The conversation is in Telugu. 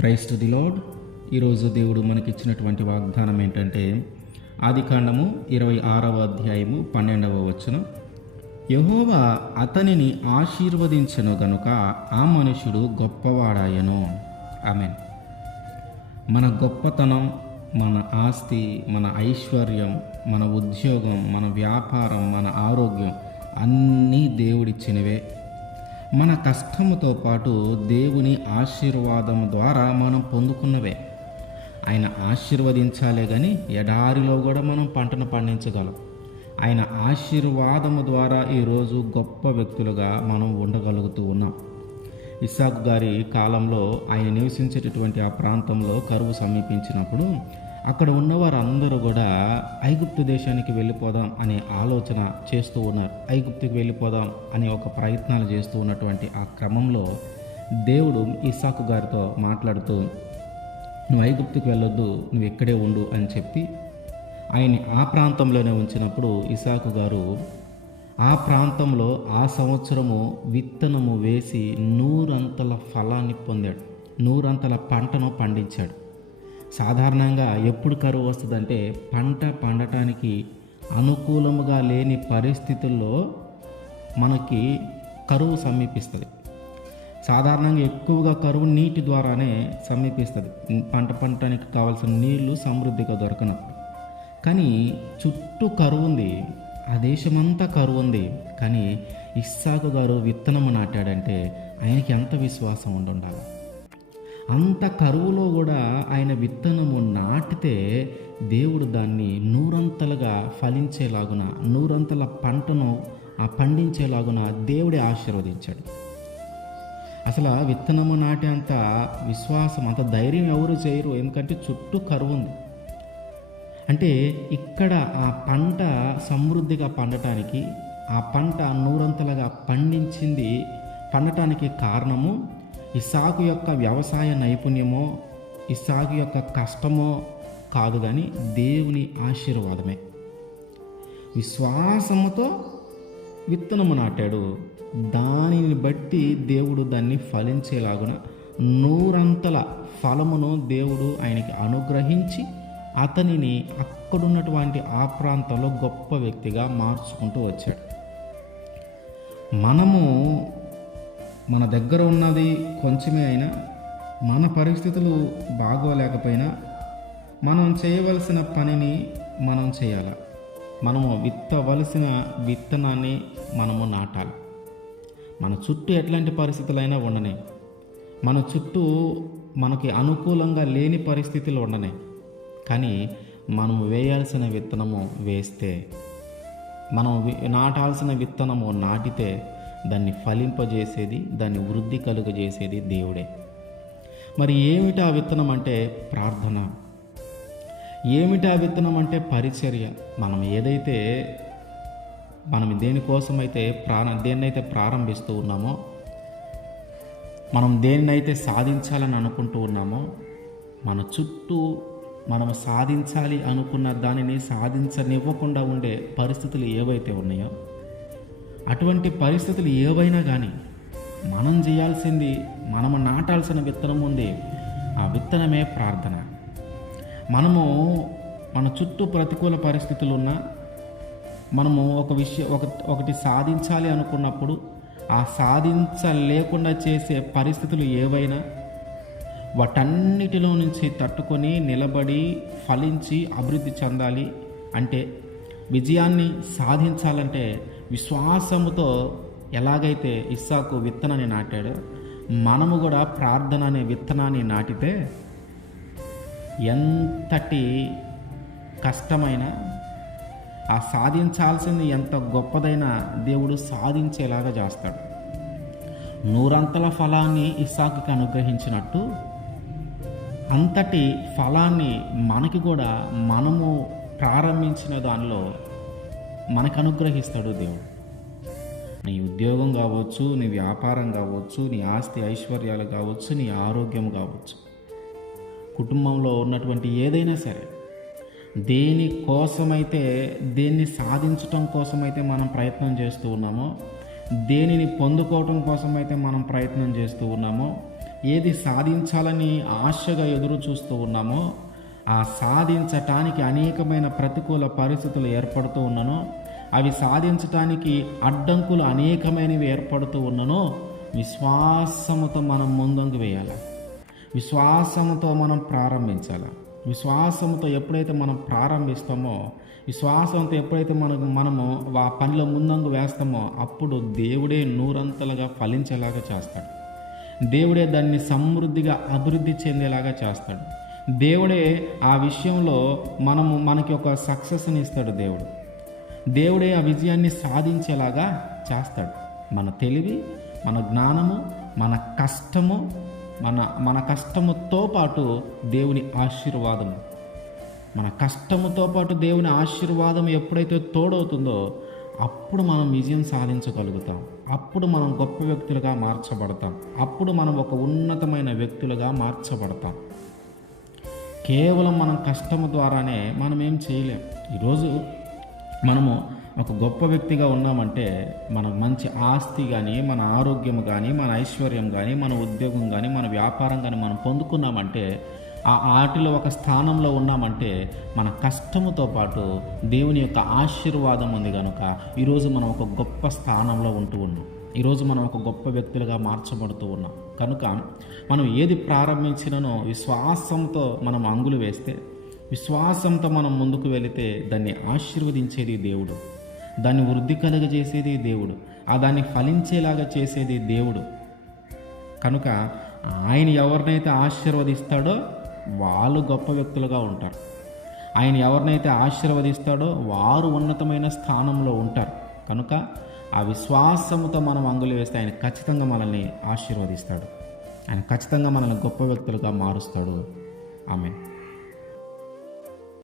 క్రైస్ట్ టు ది లోడ్ ఈరోజు దేవుడు మనకిచ్చినటువంటి వాగ్దానం ఏంటంటే ఆది కాండము ఇరవై ఆరవ అధ్యాయము పన్నెండవ వచనం. యహోవా అతనిని ఆశీర్వదించను గనుక ఆ మనుషుడు గొప్పవాడాయను ఆమెన్. మన గొప్పతనం మన ఆస్తి మన ఐశ్వర్యం మన ఉద్యోగం మన వ్యాపారం మన ఆరోగ్యం అన్నీ దేవుడిచ్చినవే. మన కష్టముతో పాటు దేవుని ఆశీర్వాదం ద్వారా మనం పొందుకున్నవే. ఆయన ఆశీర్వదించాలే కానీ ఎడారిలో కూడా మనం పంటను పండించగలం. ఆయన ఆశీర్వాదము ద్వారా ఈరోజు గొప్ప వ్యక్తులుగా మనం ఉండగలుగుతూ ఉన్నాం. ఇస్సాకు గారి కాలంలో ఆయన నివసించేటటువంటి ఆ ప్రాంతంలో కరువు సమీపించినప్పుడు అక్కడ ఉన్నవారందరూ కూడా ఐగుప్తు దేశానికి వెళ్ళిపోదాం అనే ఆలోచన చేస్తూ ఉన్నారు. ఐగుప్తుకి వెళ్ళిపోదాం అనే ఒక ప్రయత్నాలు చేస్తూ ఉన్నటువంటి ఆ క్రమంలో దేవుడు ఇసాకు గారితో మాట్లాడుతూ నువ్వు ఐగుప్తుకు వెళ్ళొద్దు నువ్వు ఇక్కడే ఉండు అని చెప్పి ఆయన్ని ఆ ప్రాంతంలోనే ఉంచినప్పుడు ఇసాకు గారు ఆ ప్రాంతంలో ఆ సంవత్సరము విత్తనము వేసి నూరంతల ఫలాన్ని పొందాడు నూరంతల పంటను పండించాడు. సాధారణంగా ఎప్పుడు కరువు వస్తుందంటే పంట పండటానికి అనుకూలముగా లేని పరిస్థితుల్లో మనకి కరువు సమీపిస్తుంది. సాధారణంగా ఎక్కువగా కరువు నీటి ద్వారానే సమీపిస్తుంది. పంట పండటానికి కావాల్సిన నీళ్ళు సమృద్ధిగా దొరకనప్పుడు. కానీ చుట్టూ కరువు ఉంది ఆ దేశమంతా కరువు ఉంది. కానీ ఇస్సాకు గారు విత్తనము నాటాడంటే ఆయనకి ఎంత విశ్వాసం ఉండి ఉండాలి అంత కరువులో కూడా ఆయన విత్తనము నాటితే దేవుడు దాన్ని నూరంతలుగా ఫలించేలాగున నూరంతల పంటను ఆ పండించేలాగున దేవుడే ఆశీర్వదించాడు. అసలు ఆ విత్తనము నాటేంత విశ్వాసం అంత ధైర్యం ఎవరు చేయరు ఎందుకంటే చుట్టూ కరువు ఉంది అంటే ఇక్కడ ఆ పంట సమృద్ధిగా పండటానికి ఆ పంట నూరంతలుగా పండించింది పండటానికి కారణము ఇసాకు యొక్క వ్యవసాయ నైపుణ్యమో ఇసాకు యొక్క కష్టమో కాదు కానీ దేవుని ఆశీర్వాదమే. విశ్వాసముతో విత్తనము నాటాడు. దానిని బట్టి దేవుడు దాన్ని ఫలించేలాగున నూరంతల ఫలమును దేవుడు ఆయనకి అనుగ్రహించి అతనిని అక్కడున్నటువంటి ఆ ప్రాంతంలో గొప్ప వ్యక్తిగా మార్చుకుంటూ వచ్చాడు. మనము మన దగ్గర ఉన్నది కొంచెమే అయినా మన పరిస్థితులు బాగోలేకపోయినా మనం చేయవలసిన పనిని మనం చేయాలి. మనము విత్తవలసిన విత్తనాన్ని మనము నాటాలి. మన చుట్టూ ఎట్లాంటి పరిస్థితులైనా ఉండనే. మన చుట్టూ మనకి అనుకూలంగా లేని పరిస్థితులు ఉండనే. కానీ మనము వేయాల్సిన విత్తనము వేస్తే మనం వి- నాటాల్సిన విత్తనము నాటితే దాన్ని ఫలింపజేసేది దాన్ని వృద్ధి కలుగజేసేది దేవుడే. మరి ఏమిటి ఆ విత్తనం అంటే ప్రార్థన? ఏమిటి ఆ విత్తనం అంటే పరిచర్య? మనం ఏదైతే మనం దేనికోసమైతే ప్రాణ దేన్నైతే ప్రారంభిస్తూ ఉన్నామో మనం దేన్నైతే సాధించాలని అనుకుంటూ ఉన్నామో మన చుట్టూ మనం సాధించాలి అనుకున్న దానిని సాధించనివ్వకుండా ఉండే పరిస్థితులు ఏవైతే ఉన్నాయో అటువంటి పరిస్థితులు ఏవైనా కానీ మనం చేయాల్సింది మనము నాటాల్సిన విత్తనం ఉంది ఆ విత్తనమే ప్రార్థన. మనము మన చుట్టూ ప్రతికూల పరిస్థితులు ఉన్నా మనము ఒక విషయం ఒక ఒకటి సాధించాలి అనుకున్నప్పుడు ఆ సాధించలేకుండా చేసే పరిస్థితులు ఏవైనా వాటన్నిటిలో నుంచి తట్టుకొని నిలబడి ఫలించి అభివృద్ధి చెందాలి అంటే విజయాన్ని సాధించాలంటే విశ్వాసముతో ఎలాగైతే ఇస్సాకు విత్తనాన్ని నాటాడో మనము కూడా ప్రార్థన అనే విత్తనాన్ని నాటితే ఎంతటి కష్టమైన ఆ సాధించాల్సింది ఎంత గొప్పదైనా దేవుడు సాధించేలాగా చేస్తాడు. నూరంతల ఫలాన్ని ఇస్సాకుకి అనుగ్రహించినట్టు అంతటి ఫలాన్ని మనకి కూడా మనము ప్రారంభించిన దానిలో మనకు అనుగ్రహిస్తాడు దేవుడు. నీ ఉద్యోగం కావచ్చు నీ వ్యాపారం కావచ్చు నీ ఆస్తి ఐశ్వర్యాలు కావచ్చు నీ ఆరోగ్యం కావచ్చు. కుటుంబంలో ఉన్నటువంటి ఏదైనా సరే దేని కోసమైతే దేన్ని సాధించటం కోసమైతే మనం ప్రయత్నం చేస్తూ ఉన్నామో దేనిని పొందుకోవటం కోసమైతే మనం ప్రయత్నం చేస్తూ ఉన్నామో ఏది సాధించాలని ఆశగా ఎదురు చూస్తూ ఉన్నామో ఆ సాధించటానికి అనేకమైన ప్రతికూల పరిస్థితులు ఏర్పడుతూ ఉన్ననో అవి సాధించటానికి అడ్డంకులు అనేకమైనవి ఏర్పడుతూ ఉన్ననో విశ్వాసముతో మనం ముందంగు వేయాలి. విశ్వాసముతో మనం ప్రారంభించాలి. విశ్వాసంతో ఎప్పుడైతే మనం ప్రారంభిస్తామో విశ్వాసంతో ఎప్పుడైతే మనకు మనము ఆ పనిలో ముందంగు వేస్తామో అప్పుడు దేవుడే నూరంతలుగా ఫలించేలాగా చేస్తాడు. దేవుడే దాన్ని సమృద్ధిగా అభివృద్ధి చెందేలాగా చేస్తాడు. దేవుడే ఆ విషయంలో మనము మనకి ఒక సక్సెస్ని ఇస్తాడు దేవుడు. దేవుడే ఆ విజయాన్ని సాధించేలాగా చేస్తాడు. మన తెలివి మన జ్ఞానము మన కష్టము మన మన కష్టముతో పాటు దేవుని ఆశీర్వాదము. మన కష్టముతో పాటు దేవుని ఆశీర్వాదం ఎప్పుడైతే తోడవుతుందో అప్పుడు మనం విజయం సాధించగలుగుతాం. అప్పుడు మనం గొప్ప వ్యక్తులుగా మార్చబడతాం. అప్పుడు మనం ఒక ఉన్నతమైన వ్యక్తులుగా మార్చబడతాం. కేవలం మనం కష్టము ద్వారానే మనం ఏం చేయలేం. ఈరోజు మనము ఒక గొప్ప వ్యక్తిగా ఉన్నామంటే మన మంచి ఆస్తి కానీ మన ఆరోగ్యం కానీ మన ఐశ్వర్యం కానీ మన ఉద్యోగం కానీ మన వ్యాపారం కానీ మనం పొందుకున్నామంటే ఆ ఆటిలో ఒక స్థానంలో ఉన్నామంటే మన కష్టముతో పాటు దేవుని యొక్క ఆశీర్వాదం ఉంది కనుక ఈరోజు మనం ఒక గొప్ప స్థానంలో ఉంటూ ఉన్నాం. ఈరోజు మనం ఒక గొప్ప వ్యక్తులుగా మార్చబడుతూ ఉన్నాం. కనుక మనం ఏది ప్రారంభించిననో విశ్వాసంతో మనం అంగులు వేస్తే విశ్వాసంతో మనం ముందుకు వెళితే దాన్ని ఆశీర్వదించేది దేవుడు. దాన్ని వృద్ధి కలుగజేసేది దేవుడు. ఆ దాన్ని ఫలించేలాగా చేసేది దేవుడు. కనుక ఆయన ఎవరినైతే ఆశీర్వదిస్తాడో వాళ్ళు గొప్ప వ్యక్తులుగా ఉంటారు. ఆయన ఎవరినైతే ఆశీర్వదిస్తాడో వారు ఉన్నతమైన స్థానంలో ఉంటారు. కనుక ఆ విశ్వాసముతో మనం అంగులు వేస్తే ఆయన ఖచ్చితంగా మనల్ని ఆశీర్వదిస్తాడు. ఆయన ఖచ్చితంగా మనల్ని గొప్ప వ్యక్తులుగా మారుస్తాడు. ఆమె